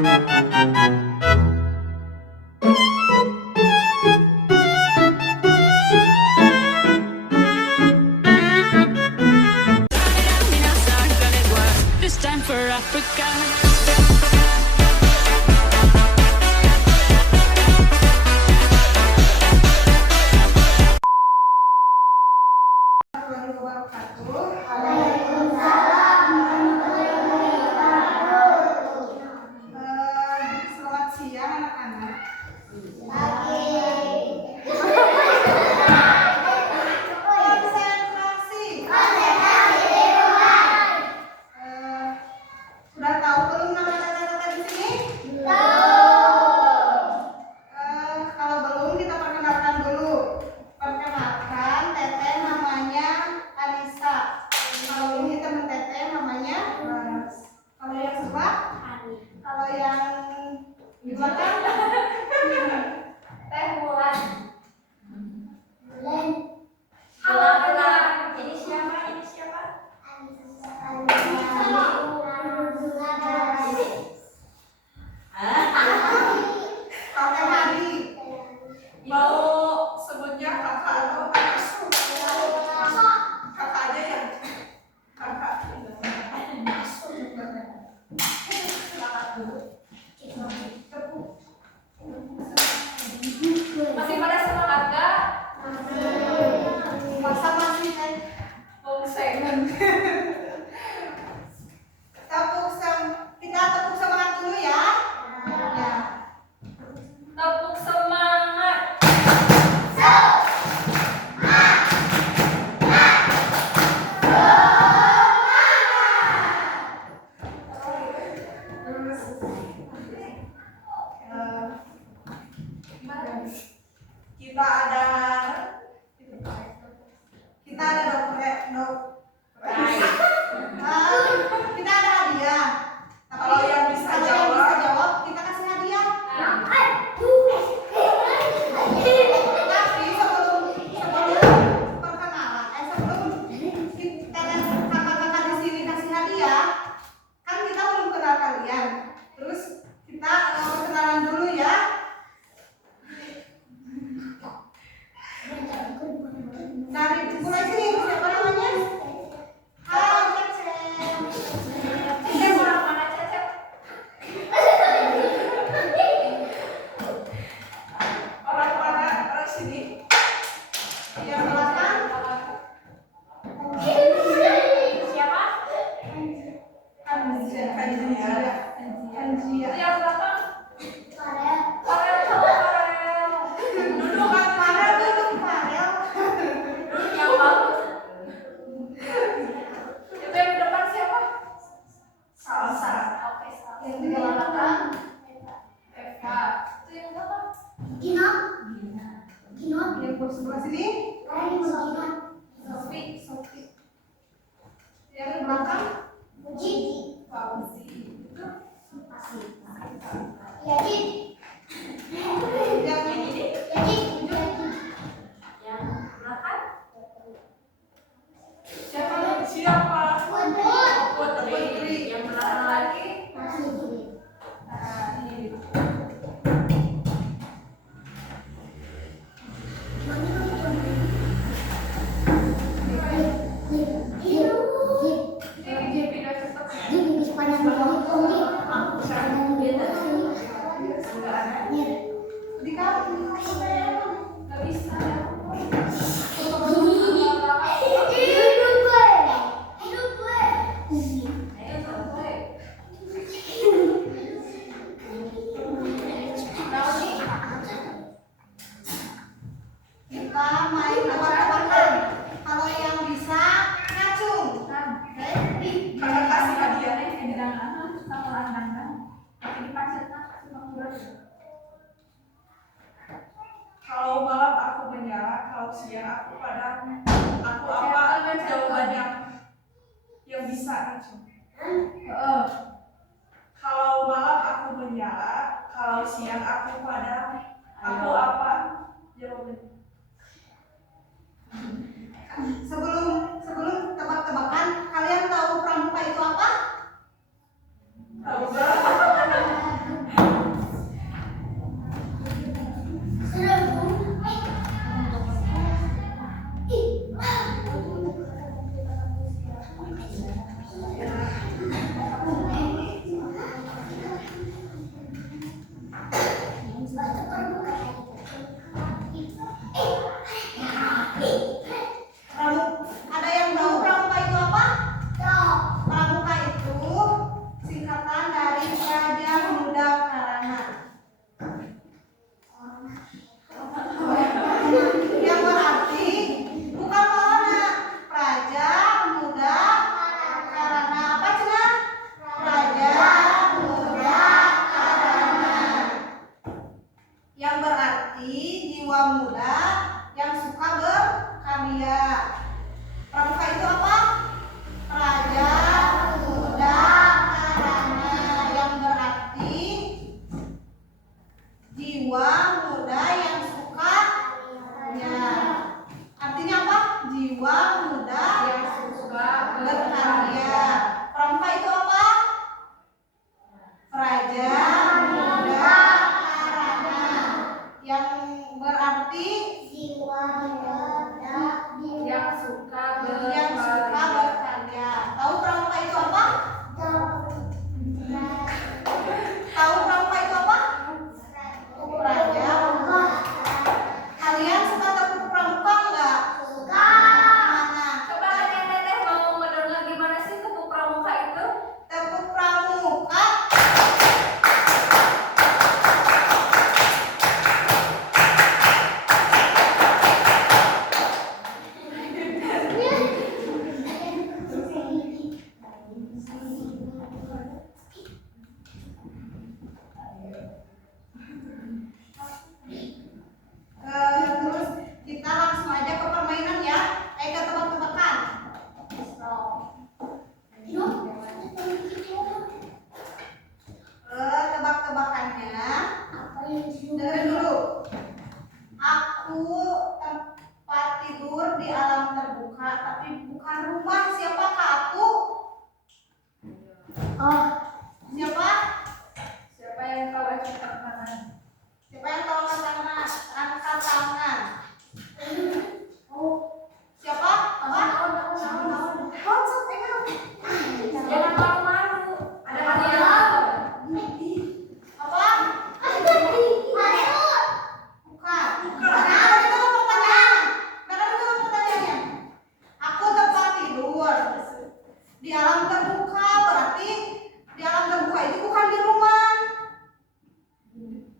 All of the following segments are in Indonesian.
This time for Africa. Selamat siang anak-anak. Konsentrasi. Sudah tahu belum nama kata-kata di sini? Kalau belum kita perkenalkan dulu. Perkenalkan, Teteh namanya Anissa. Kalau ini teman Teteh namanya Baras. Kalau yang sebelah? Kalau yang di belakang? Teh Bulan. Bulan. Ini siapa? Ini siapa? Kakak Hadi. Mau sebutnya kakak atau asuh? Kakak aja ya. Kakak. Masih pada semangat gak? Masa masih Bongseng. kita tepuk semangat dulu ya. Ya. Tepuk semangat. Terus Kita ada kita ada kita ada hadiah. Kalau yang bisa Kalau yang jawab. bisa jawab kita kasih hadiah. Tapi sebelum perkenalan, sebelum kita dan kakak-kakak di sini kasih hadiah, kan kita belum kenal kalian. Terus kita perkenalan dulu ya. Dari mulai sini siapa namanya? Halo Cecep. Cecep orang mana Cecep? orang mana? Orang sini. Yang belakang Siapa? Anjia. Itu yang belakang. Farel sama Farel. Duduk kan mana? Duduk Farel. Duduk yang bagus. Itu yang di depan siapa? Salsa. Oke, salah. Yang di belakang Eva. Itu yang belakang. yang sebelah sini Sofi. yang di belakang Fauzi. yang ini? Yang belakang. Siapa? Putri. Yang belakang lagi. di kamu Gak bisa. Ayo selesai. kita main tebak-tebakan. Kalau yang bisa ngacung. Kakak kasih hadiah. Kalau malam aku menyala, kalau siang aku padam. Aku apa? Jawabannya yang bisa aja. Kalau malam aku menyala, kalau siang aku padam. Aku apa? Jawabannya. Sebelum tebak-tebakan, kalian tahu pramuka itu apa? Tahu nggak?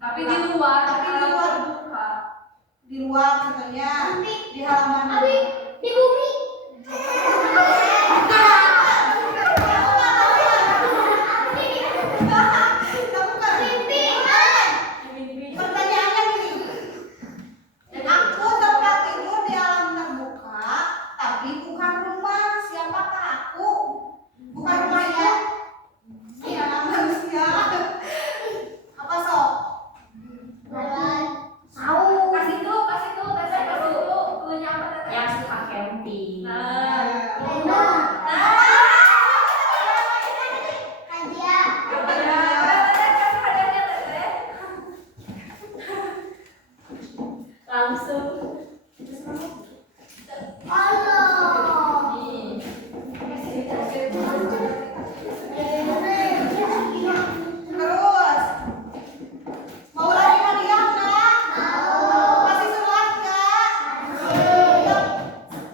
Tapi di luar, Tapi di kalau luar. terbuka. Di luar contohnya di halaman. Di bumi. Pertanyaannya gini, aku tempat tidur di alam terbuka, tapi bukan rumah. Siapakah aku? Bukan rumahnya. Ya, manusia. Apa sok? Kasih tuh, Teteh, kasih tuh. Punya apa, Teteh? Yang suka camping. Hadiah. Langsung. Allah. Nih. Terus mau lagi hadiah enggak? Masih semangat enggak?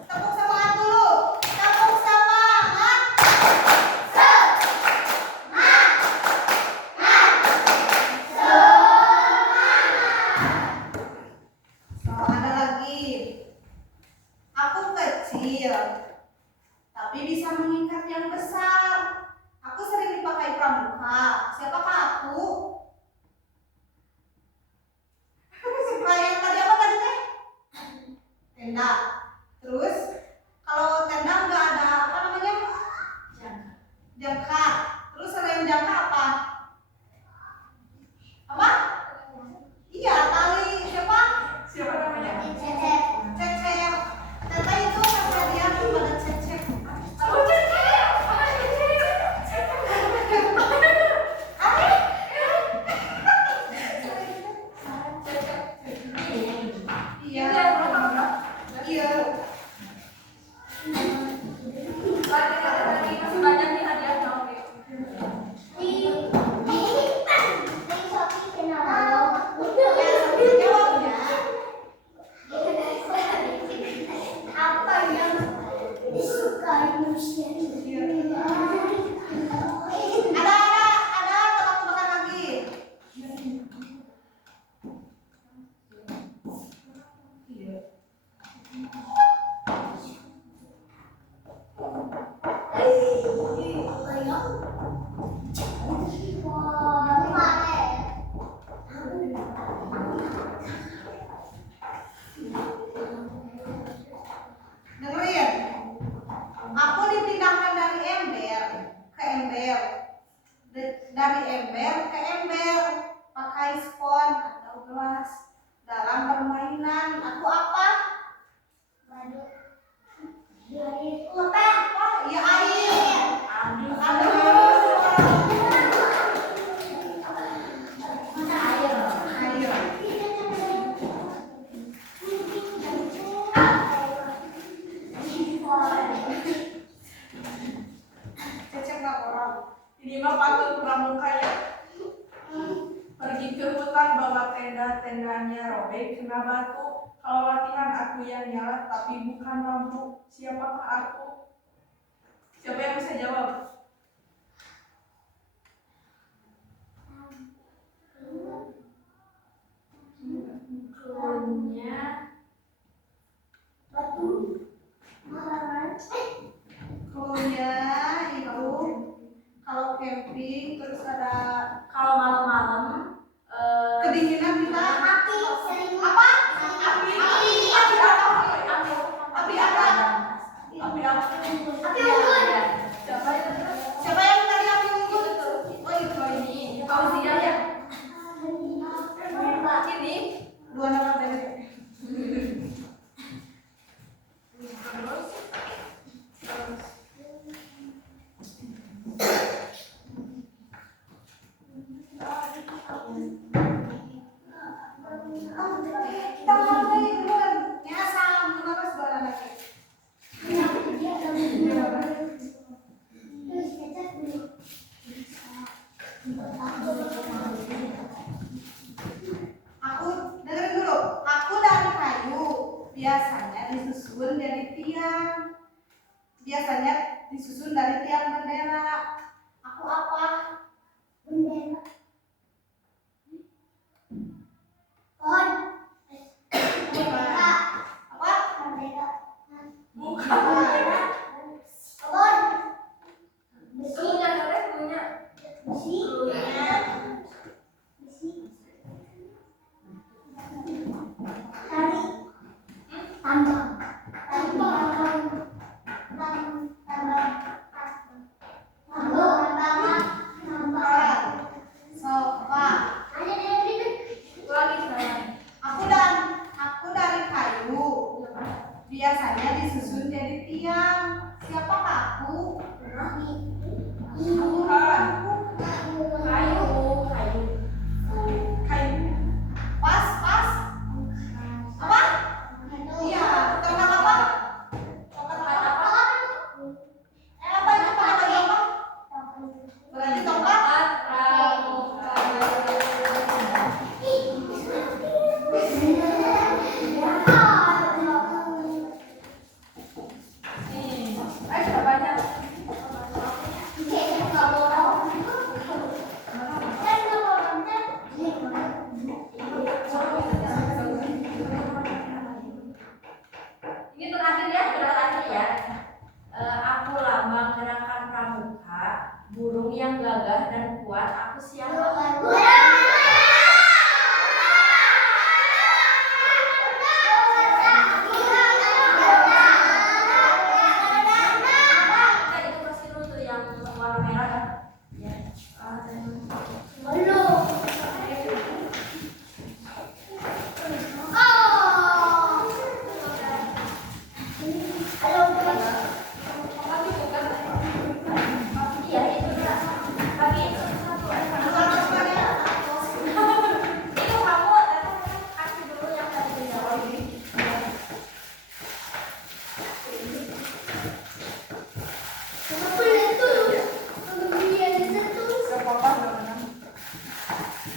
Tepuk semangat dulu. Tepuk semangat. Oh, ada lagi. Aku kecil, tapi bisa mengikat yang besar. Aku sering dipakai pramuka. Siapakah aku? Yang tadi apa tadi teh? Tenda. Terus kalau tenda nggak ada apa namanya? Jangka. Terus selain jangka apa? Apa? Iya, tali siapa? Siapa namanya? Cecep. Teteh itu kasih hadiah kepada Cecep. Iya. Iya. Masih banyak nih hadiahnya, oke. Jawabnya. Apa yang disukai manusia? Ada tebak-tebakan lagi. Dengerin. Aku dipindahkan dari ember ke ember. Dari ember ke ember pakai spons atau gelas dalam permainan. Aku apa? Apa? Ya air. Aduh. Air. Cecep nggak orang. Ini mah patut pramuka ya. Pergi ke hutan bawa tenda-tendanya robek kena batu. Kalau latihan aku yang nyala tapi bukan lampu. Siapakah aku? Siapa yang bisa jawab? Punya Cluenya itu kalau camping terus ada kalau malam-malam kedinginan kita apa? Api apa? Siapa yang tadi api unggun? Oh itu ini. Fauziah ya. Ini dua nama dari. Kita mulai dulu ya salam terus dua lagi. Aku dengerin dulu. Aku dari kayu, biasanya disusun dari tiang. Biasanya disusun dari tiang bendera. Aku apa? Bendera.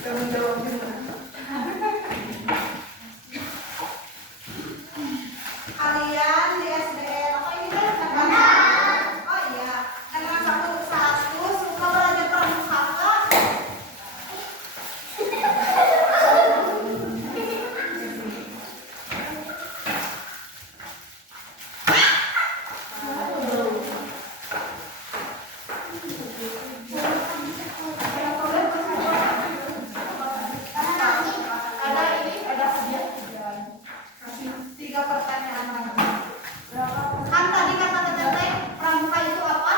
Tanggung jawab gimana? Kalian di SDN apa ini kan? Negara. Oh iya, Negara satu suka belajar pramuka nggak? Ada ini, ada hadiah. Kasih 3 pertanyaan lagi. Kan tadi kata Teteh, pramuka itu apa?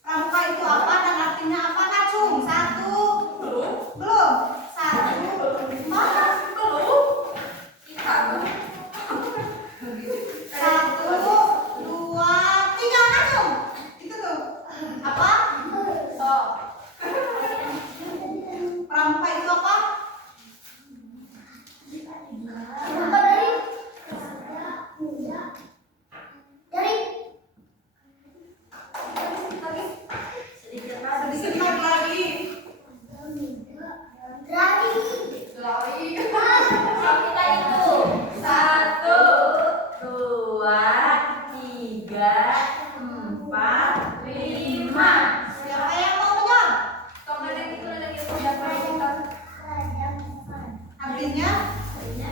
Pramuka itu apa dan artinya apa, Kacung? 1. Belum. 1. Mana? 1, 2, 3, Kacung. Itu tuh. Apa? Pramuka itu apa? Sedikit lagi. Kita itu 1, 2, 3, 4, 5. Siapa yang mau menjawab? Artinya? Ya.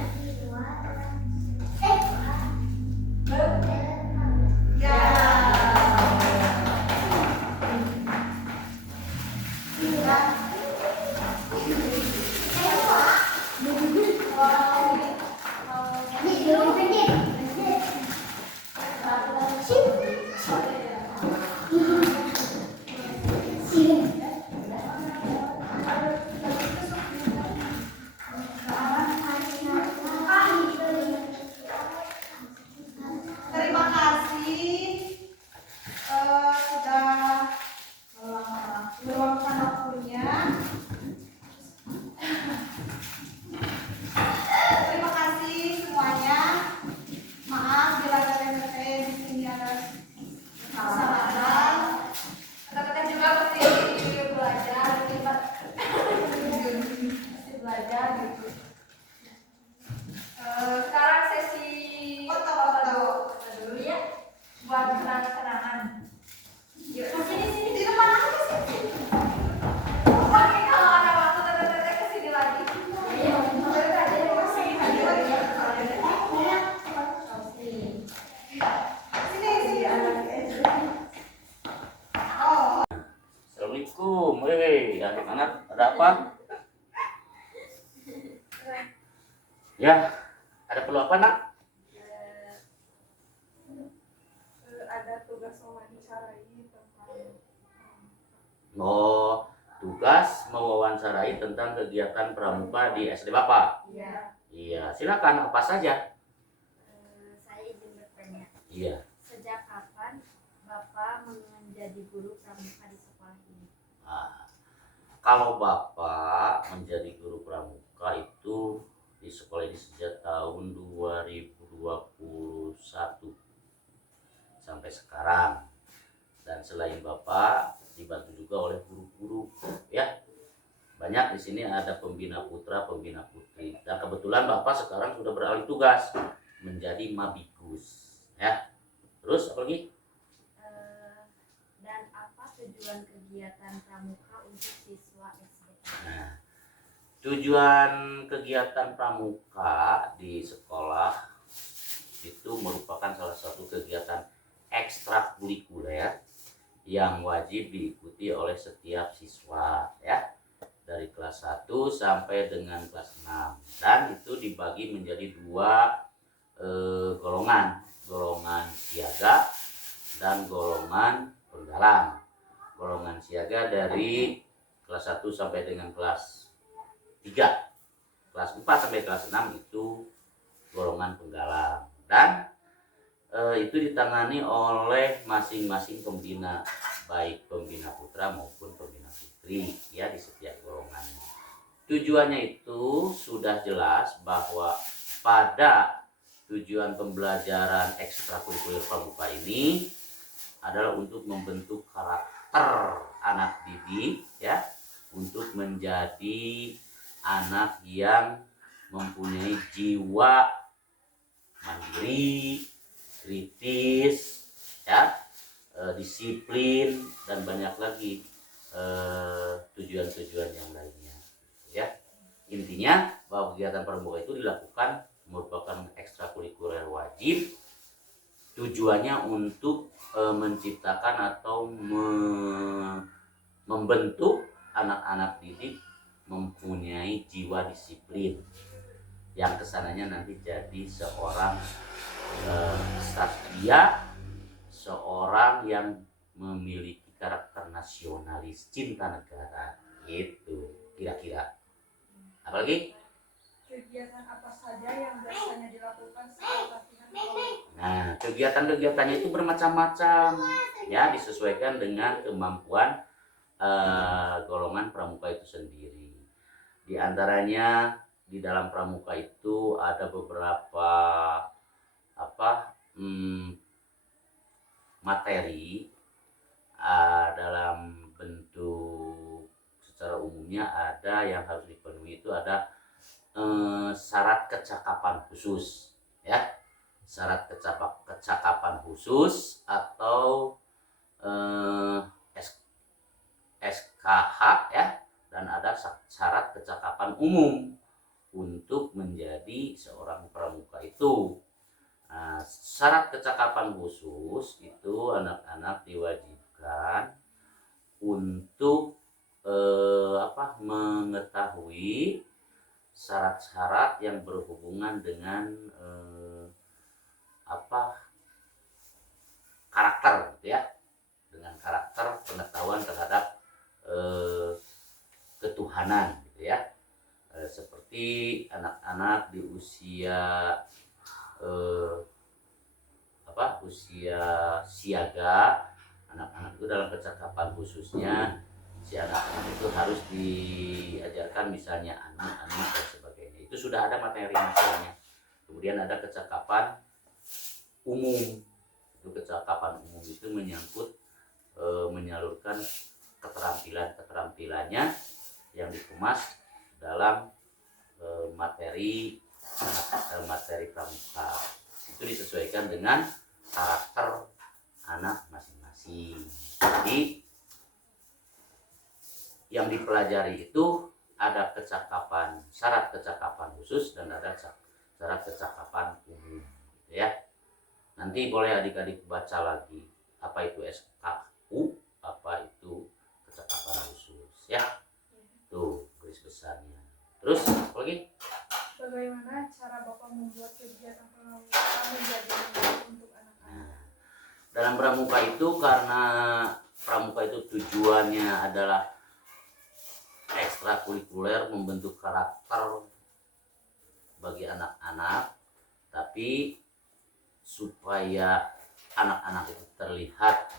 Terima kasih sudah meluangkan waktunya. Terima kasih semuanya. Maaf bila ada Teteh di sini ada kesalahan. Teteh juga pasti belajar, belajar gitu. Sekarang sesi Foto-foto. dulu ya, buat kenang-kenangan. Yuk, sini. Di depan aja sih. Oke, kalau ada waktu teteh kesini lagi. Iya, Sini. Oh. Assalamualaikum, anak-anak, ada apa? Ya, ada perlu apa nak? Ada tugas mewawancarai tentang Oh, tugas mewawancarai tentang kegiatan pramuka di SD Bapak. Iya. Iya, silakan apa saja. Saya izin bertanya. Iya. Sejak kapan Bapak menjadi guru pramuka di sekolah ini? Nah, kalau Bapak menjadi guru pramuka itu di sekolah ini sejak tahun 2021 sampai sekarang. Dan selain Bapak dibantu juga oleh guru-guru ya. Banyak di sini ada pembina putra, pembina putri. Dan kebetulan Bapak sekarang sudah beralih tugas menjadi Mabikus ya. Terus apa lagi? Dan apa tujuan kegiatan pramuka untuk siswa SD? Nah, tujuan kegiatan pramuka di sekolah itu merupakan salah satu kegiatan ekstrakurikuler yang wajib diikuti oleh setiap siswa ya, dari kelas 1 sampai dengan kelas 6, dan itu dibagi menjadi 2 golongan siaga dan golongan penggalang. Golongan siaga dari kelas 1 sampai dengan kelas 3, kelas 4 sampai kelas 6 itu golongan penggalang, dan itu ditangani oleh masing-masing pembina, baik pembina putra maupun pembina putri ya, di setiap golongannya. Tujuannya itu sudah jelas bahwa pada tujuan pembelajaran ekstrakurikuler pramuka ini adalah untuk membentuk karakter anak didik ya, untuk menjadi anak yang mempunyai jiwa mandiri, kritis, ya, disiplin, dan banyak lagi tujuan-tujuan yang lainnya, ya. Intinya bahwa kegiatan pramuka itu dilakukan merupakan ekstrakurikuler wajib, tujuannya untuk menciptakan atau membentuk anak-anak didik mempunyai jiwa disiplin yang kesananya nanti jadi seorang satria, seorang yang memiliki karakter nasionalis, cinta negara, gitu kira-kira. Apalagi? Kegiatan apa saja yang biasanya dilakukan saat latihan pramuka? Nah, kegiatan-kegiatannya itu bermacam-macam, ya, disesuaikan dengan kemampuan golongan pramuka itu sendiri. Di antaranya di dalam pramuka itu ada beberapa materi dalam bentuk secara umumnya ada yang harus dipenuhi, itu ada syarat kecakapan khusus, ya, syarat kecakapan khusus atau SKH, ya, dan ada syarat kecakapan umum untuk menjadi seorang pramuka itu. Nah, syarat kecakapan khusus itu anak-anak diwajibkan untuk mengetahui syarat-syarat yang berhubungan dengan karakter, gitu ya, dengan karakter, pengetahuan terhadap ketuhanan, gitu ya. Seperti anak-anak di usia usia siaga, anak-anak itu dalam kecakapan khususnya si anak-anak itu harus diajarkan misalnya anu dan sebagainya. Itu sudah ada materi-materinya. Kemudian ada kecakapan umum. Itu kecakapan umum itu menyangkut menyalurkan keterampilannya yang dikemas dalam materi pramuka. Itu disesuaikan dengan karakter anak masing-masing. Jadi yang dipelajari itu ada syarat kecakapan khusus dan ada syarat kecakapan umum, gitu ya. Nanti boleh adik-adik baca lagi apa itu SKU, apa itu kecakapan khusus, ya. Tuh garis besarnya. Terus apa lagi? Bagaimana cara Bapak membuat kegiatan pramuka menjadi menarik untuk anak-anak? Dalam pramuka itu, karena pramuka itu tujuannya adalah ekstrakurikuler, membentuk karakter bagi anak-anak, tapi supaya anak-anak itu terlihat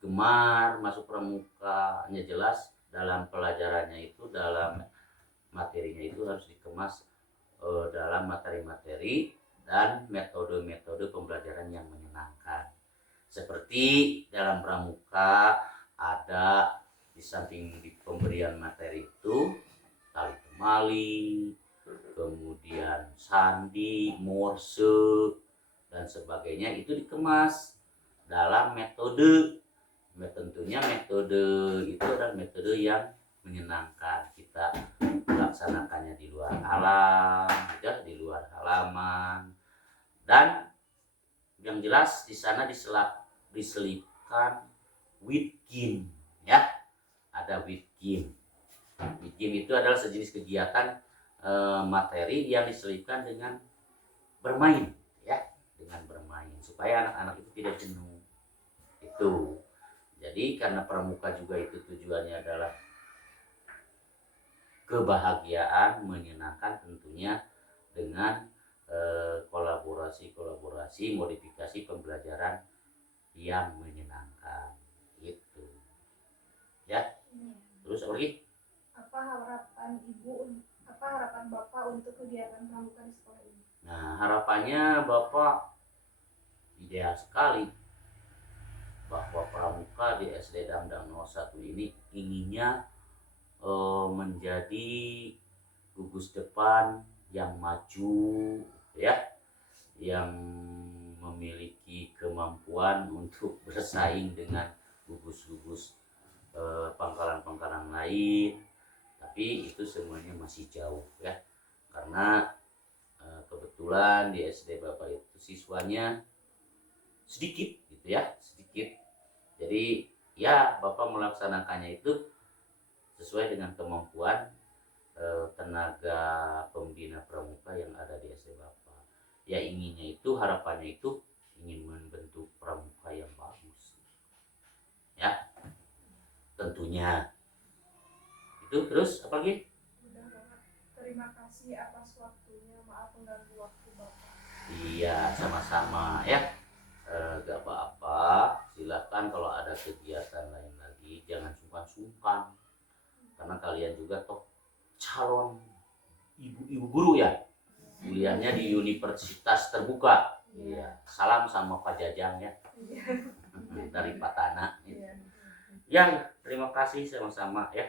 gemar masuk pramuka, hanya jelas dalam pelajarannya itu, dalam materinya itu harus dikemas dalam materi-materi dan metode-metode pembelajaran yang menyenangkan. Seperti dalam pramuka ada, di samping di pemberian materi itu, tali temali, kemudian sandi, morse, dan sebagainya, itu dikemas dalam metode. Tentunya metode itu adalah metode yang menyenangkan. Kita melaksanakannya di luar alam, ya, di luar halaman, dan yang jelas di sana diselipkan witgim, ya, ada witgim. Witgim itu adalah sejenis kegiatan materi yang diselipkan dengan bermain, ya, dengan bermain supaya anak-anak itu tidak jenuh. Itu. Jadi karena pramuka juga itu tujuannya adalah kebahagiaan, menyenangkan, tentunya dengan kolaborasi modifikasi pembelajaran yang menyenangkan, gitu, ya. Terus apa lagi? Apa harapan Bapak untuk kegiatan pramuka di sekolah ini? Nah, harapannya Bapak ideal sekali bahwa pramuka Bapak di SD Damdang 01 ini inginnya menjadi gugus depan yang maju ya, yang memiliki kemampuan untuk bersaing dengan gugus-gugus pangkalan-pangkalan lain, tapi itu semuanya masih jauh ya, karena kebetulan di SD Bapak itu siswanya sedikit gitu ya, sedikit. Jadi ya Bapak melaksanakannya itu sesuai dengan kemampuan tenaga pembina pramuka yang ada di SD Bapak. Ya inginnya itu, harapannya itu ingin membentuk pramuka yang bagus. Ya, tentunya. Itu terus apa lagi? Udah banget. Terima kasih atas waktunya. Maaf mengganggu waktu Bapak. Iya, sama-sama ya. Gak apa-apa. Silakan kalau ada kegiatan lain lagi, jangan sungkan-sungkan. Karena kalian juga toh calon ibu guru ya. Kuliahnya di universitas terbuka. Iya. Salam sama Pak Jajang ya. Dari Pak Tana. Iya. Ya, terima kasih sama-sama ya.